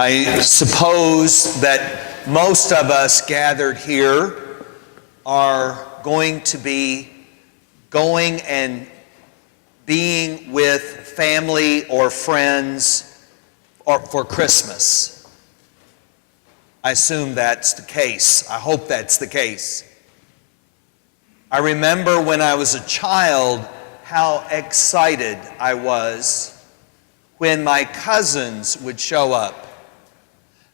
I suppose that most of us gathered here are going to be going and being with family or friends for Christmas. I assume that's the case. I hope that's the case. I remember when I was a child how excited I was when my cousins would show up.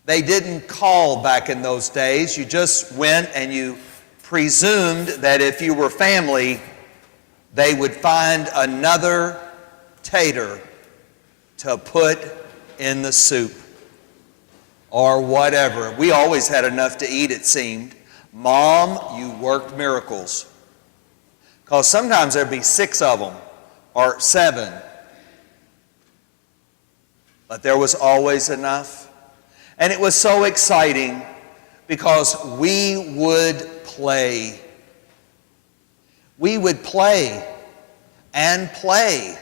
They didn't call back in those days. You just went and you presumed that if you were family, they would find another tater to put in the soup or whatever. We always had enough to eat, it seemed. Mom, you worked miracles. Because sometimes there'd be 6 of them or 7. But there was always enough. And it was so exciting because we would play. We would play and play.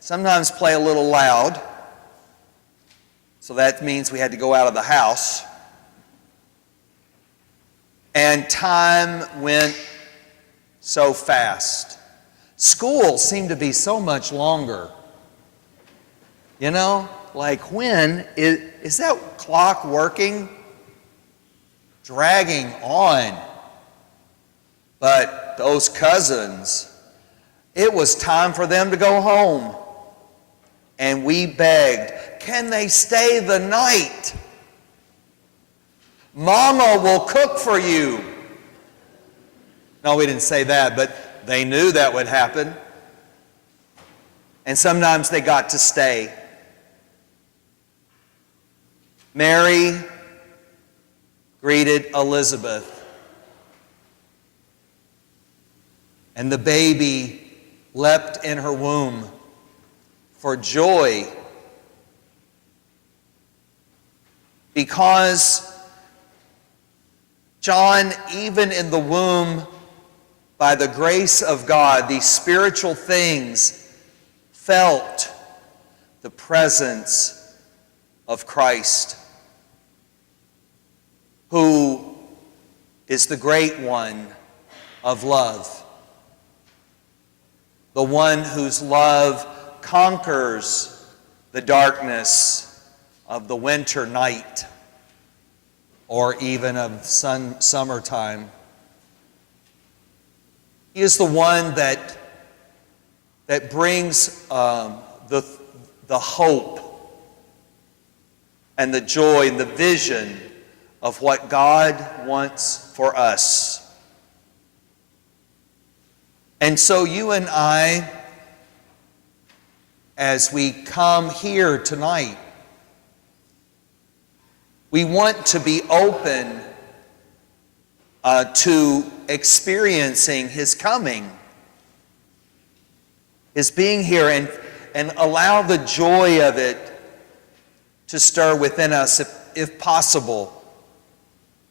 Sometimes play a little loud. So that means we had to go out of the house. And time went so fast. School seemed to be so much longer. You know, like when is that clock working? Dragging on. But those cousins, it was time for them to go home. And we begged, can they stay the night? Mama will cook for you. No, we didn't say that, but they knew that would happen. And sometimes they got to stay. Mary greeted Elizabeth. And the baby leapt in her womb for joy because John, even in the womb, by the grace of God, these spiritual things, felt the presence of Christ, who is the great one of love, the one whose love conquers the darkness of the winter night or even of summertime. He is the one that brings the hope and the joy and the vision of what God wants for us. And so you and I, as we come here tonight, we want to be open to experiencing His coming, His being here, and allow the joy of it to stir within us if possible,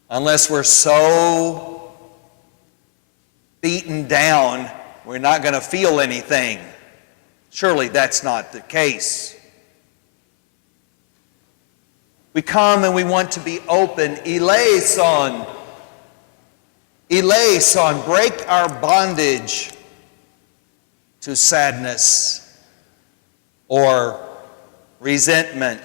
unless we're so beaten down we're not going to feel anything. Surely that's not the case. We come and we want to be open. Eleison. Eleison. Break our bondage to sadness or resentment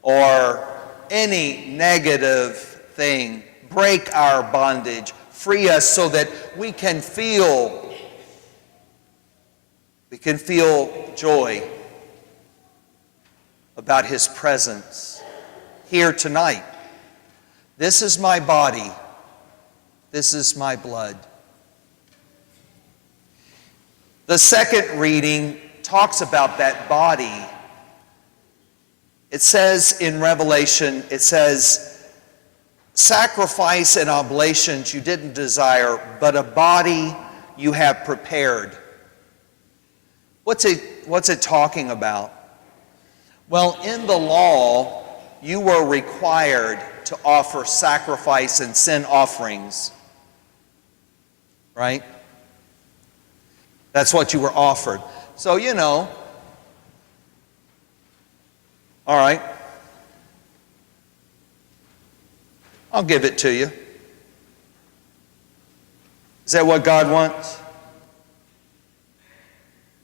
or any negative thing. Break our bondage. Free us so that we can feel joy about His presence here tonight. This is my body. This is my blood. The second reading talks about that body. It says in Revelation, it says, sacrifice and oblations you didn't desire, but a body you have prepared. What's it talking about? Well, in the law, you were required to offer sacrifice and sin offerings, right? That's what you were offered. So, all right, I'll give it to you. Is that what God wants?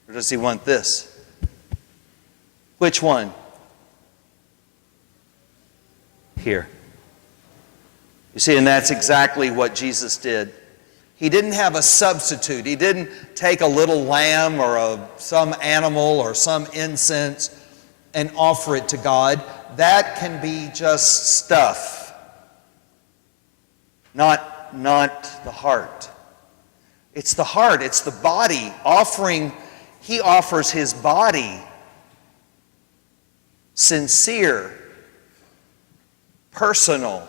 Or does he want this? Which one? Here. You see, and that's exactly what Jesus did. He didn't have a substitute. He didn't take a little lamb or some animal or some incense and offer it to God. That can be just stuff, not the heart. It's the heart, it's the body offering. He offers his body, sincere, personal.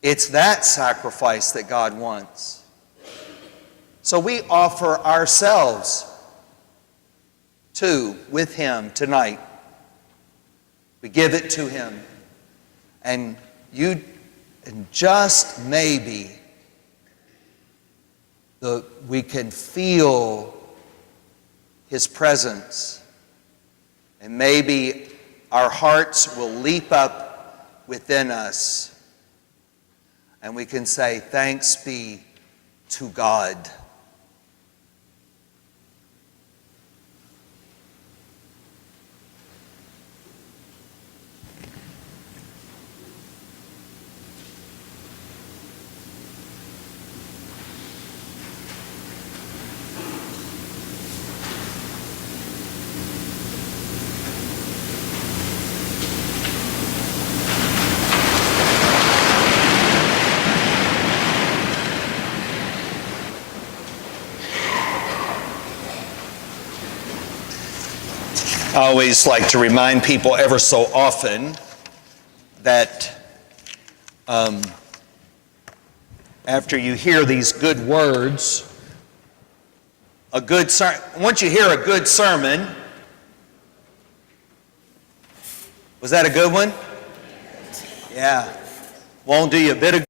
It's that sacrifice that God wants. So we offer ourselves too with him tonight. We give it to him. And just maybe we can feel his presence. And maybe our hearts will leap up within us. And we can say, thanks be to God. I always like to remind people ever so often that after you hear these good words, once you hear a good sermon, was that a good one? Yeah. Won't do you a bit of